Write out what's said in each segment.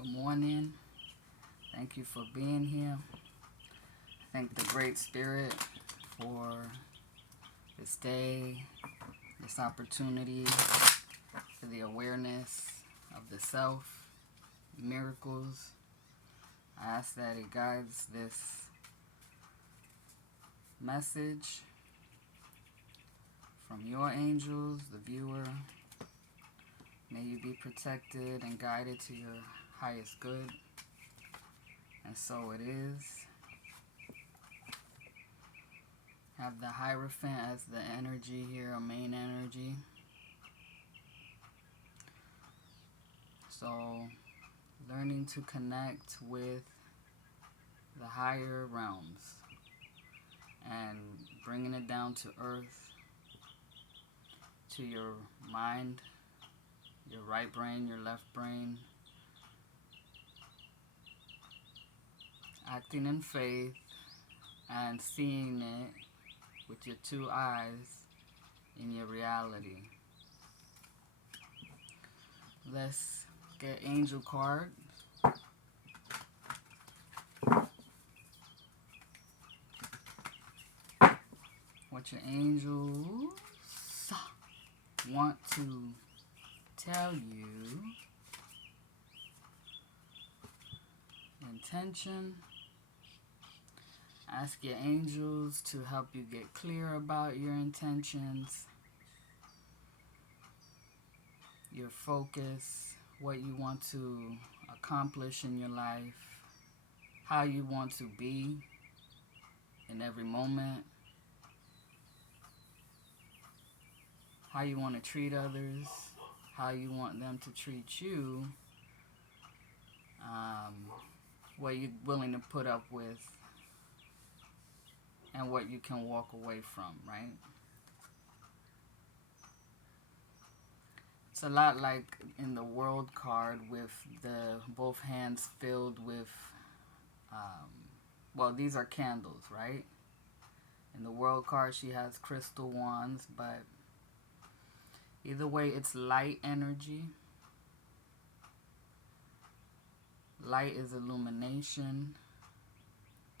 Good morning. Thank you for being here. Thank the Great Spirit for this day, this opportunity, for the awareness of the self, miracles. I ask that it guides this message from your angels, the viewer. May you be protected and guided to your highest good. And so it is. Have the Hierophant as the energy here, a main energy. So, learning to connect with the higher realms and bringing it down to earth, to your mind, your right brain, your left brain. Acting in faith and seeing it with your two eyes in your reality. Let's get angel card. What your angels want to tell you. Intention. Ask your angels to help you get clear about your intentions, your focus, what you want to accomplish in your life, how you want to be in every moment, how you want to treat others, how you want them to treat you, what you're willing to put up with, and what you can walk away from, right? It's a lot like in the world card with the both hands filled with, well, these are candles, right? In the world card, she has crystal wands, but either way, it's light energy. Light is illumination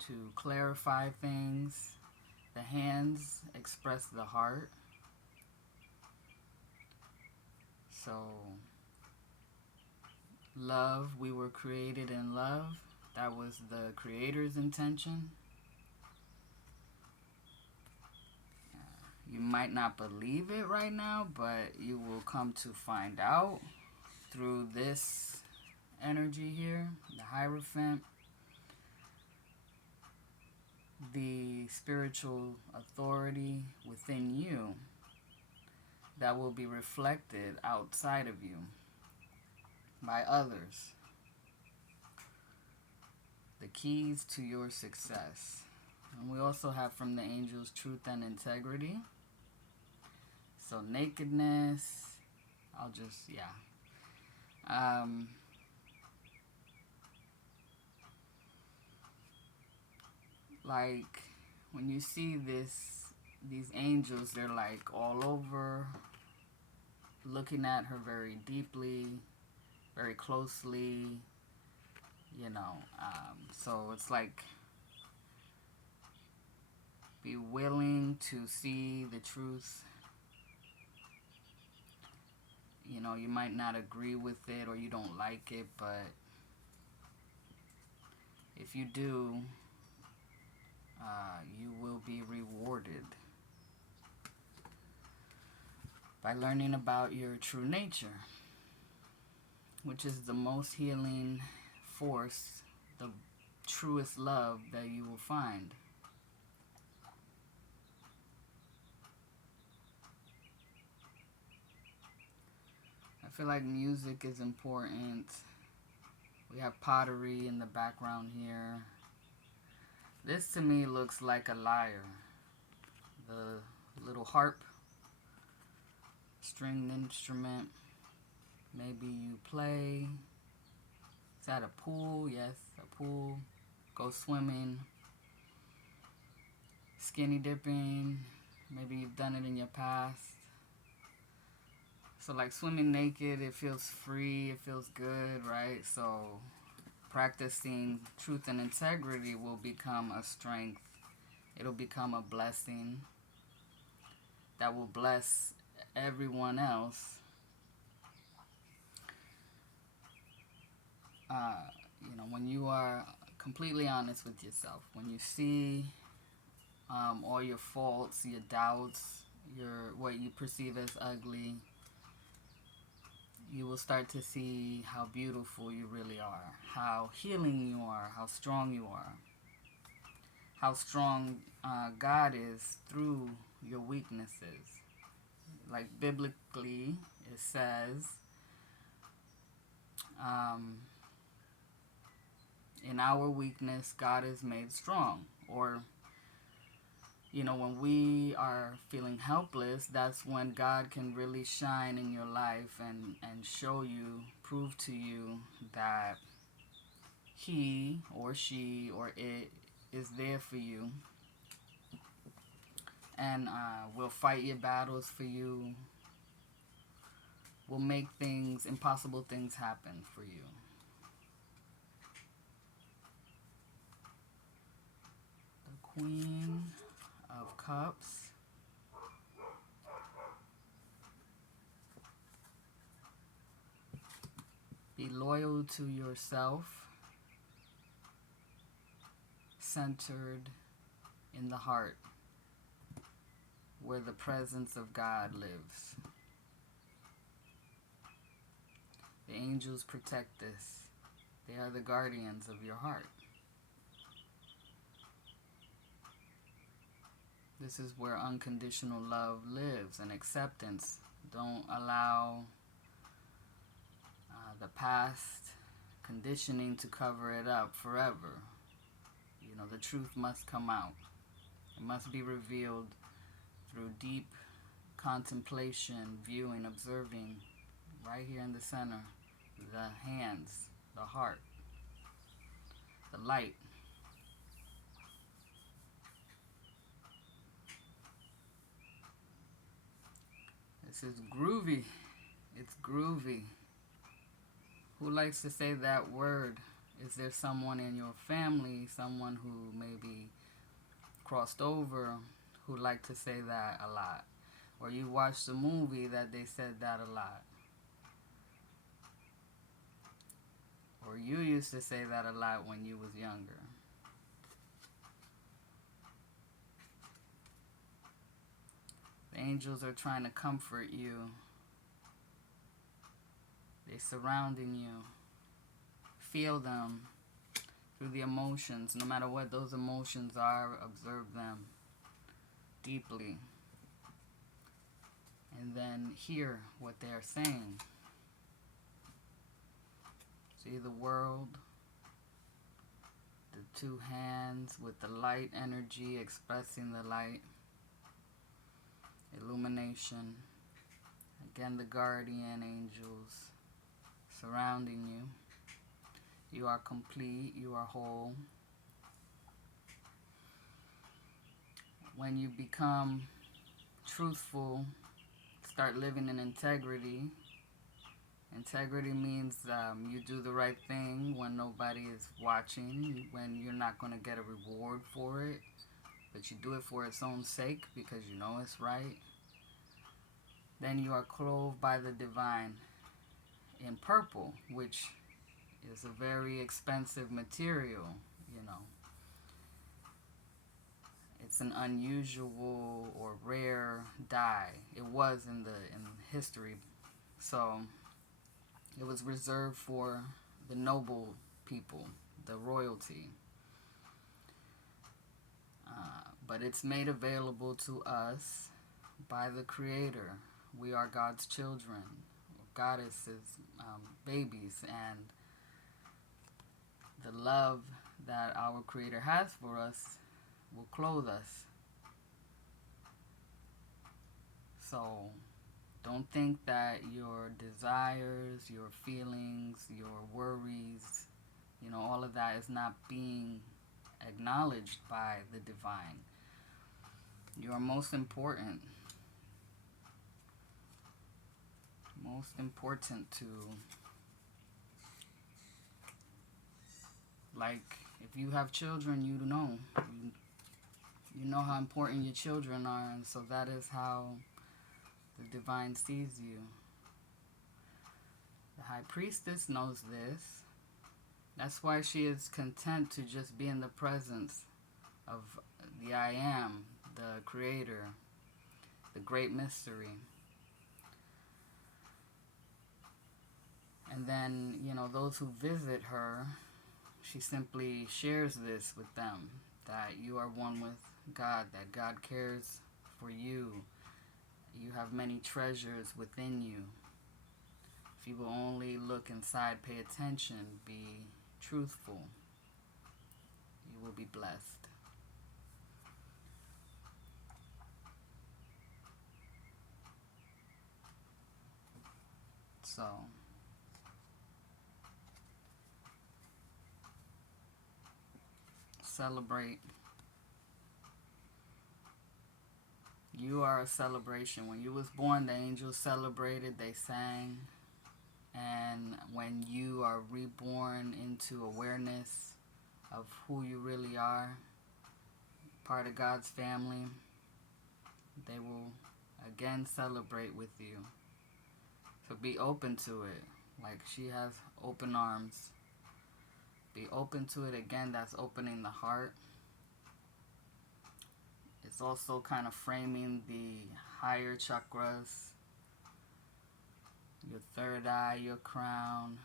to clarify things. The hands express the heart. So, love, we were created in love. That was the Creator's intention. You might not believe it right now, but you will come to find out through this energy here, the Hierophant, the spiritual authority within you that will be reflected outside of you by others. The keys to your success. And we also have from the angels truth and integrity. So nakedness, I'll just, like when you see these angels, they're like all over, looking at her very deeply, very closely, so it's like be willing to see the truth. You might not agree with it or you don't like it, but if you do, you will be rewarded by learning about your true nature, which is the most healing force, the truest love that you will find. I feel like music is important. We have pottery in the background here. This to me looks like a lyre. The little harp, stringed instrument. Maybe you play. Is at a pool? Yes, a pool. Go swimming. Skinny dipping. Maybe you've done it in your past. So like swimming naked, it feels free, it feels good, right? So practicing truth and integrity will become a strength. It'll become a blessing that will bless everyone else. When you are completely honest with yourself, when you see all your faults, your doubts, what you perceive as ugly, you will start to see how beautiful you really are, how healing you are, how strong you are, how strong God is through your weaknesses. Like biblically, it says, in our weakness, God is made strong. Or, when we are feeling helpless, that's when God can really shine in your life and show you, prove to you that he or she or it is there for you, and will fight your battles for you, will make impossible things happen for you. The Queen of Cups. Be loyal to yourself, centered in the heart, where the presence of God lives. The angels protect this. They are the guardians of your heart. This is where unconditional love lives and acceptance. Don't allow the past conditioning to cover it up forever. The truth must come out. It must be revealed through deep contemplation, viewing, observing, right here in the center, the hands, the heart, the light. This is groovy. It's groovy. Who likes to say that word? Is there someone in your family, someone who maybe crossed over, who liked to say that a lot? Or you watched a movie that they said that a lot? Or you used to say that a lot when you was younger? The angels are trying to comfort you. They're surrounding you. Feel them through the emotions. No matter what those emotions are, observe them deeply. And then hear what they are saying. See the world, the two hands with the light energy expressing the light, illumination. Again, the guardian angels surrounding you. You are complete, you are whole. When you become truthful, start living in integrity. Integrity means you do the right thing when nobody is watching, when you're not going to get a reward for it, but you do it for its own sake because you know it's right. Then you are clothed by the divine in purple, which is a very expensive material, It's an unusual or rare dye. It was in history. So it was reserved for the noble people, the royalty. But it's made available to us by the Creator. We are God's children, goddesses, babies, and the love that our Creator has for us will clothe us. So don't think that your desires, your feelings, your worries, all of that is not being acknowledged by the divine. You are most important. most important to, like, if you have children, you know how important your children are, and so that is how the divine sees you. The high priestess knows this. That's why she is content to just be in the presence of the I Am, the Creator, the great mystery. And then, those who visit her, she simply shares this with them, that you are one with God, that God cares for you. You have many treasures within you. If you will only look inside, pay attention, be truthful, you will be blessed. So, celebrate. You are a celebration. When you was born, the angels celebrated, they sang. And when you are reborn into awareness of who you really are, part of God's family, they will again celebrate with you. So be open to it. Like she has open arms. Be open to it again. That's opening the heart. It's also kind of framing the higher chakras, your third eye, your crown,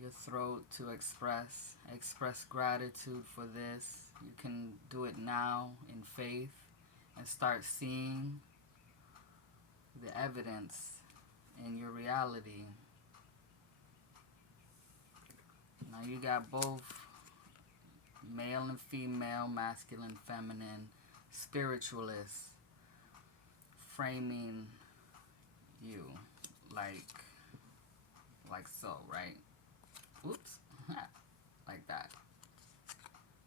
your throat, to express gratitude for this. You can do it now in faith and start seeing the evidence in your reality. Now you got both male and female, masculine, feminine, spiritualists framing you like so, right? Oops. Like that.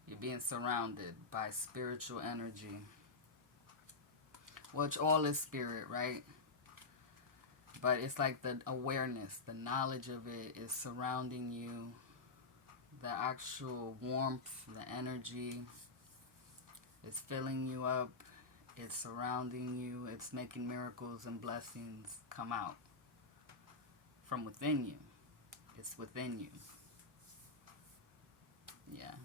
You're being surrounded by spiritual energy, which all is spirit, right? But it's like the awareness, the knowledge of it is surrounding you. The actual warmth, the energy is filling you up. It's surrounding you. It's making miracles and blessings come out from within you. It's within you. Yeah.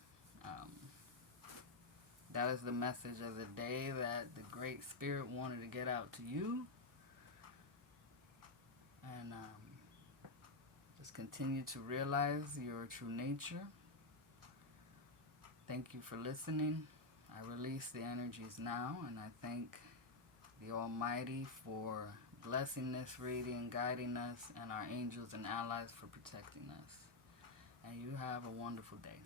That is the message of the day that the Great Spirit wanted to get out to you. And just continue to realize your true nature. Thank you for listening. I release the energies now, and I thank the Almighty for blessing this reading, guiding us, and our angels and allies for protecting us. And you have a wonderful day.